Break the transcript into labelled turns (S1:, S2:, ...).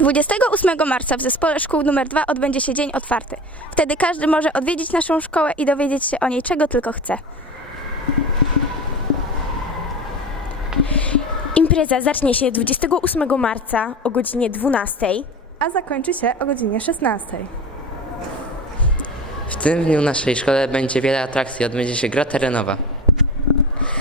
S1: 28 marca w zespole szkół nr 2 odbędzie się dzień otwarty. Wtedy każdy może odwiedzić naszą szkołę i dowiedzieć się o niej czego tylko chce.
S2: Impreza zacznie się 28 marca o godzinie 12.
S3: a zakończy się o godzinie 16.
S4: W tym dniu w naszej szkole będzie wiele atrakcji, odbędzie się gra terenowa.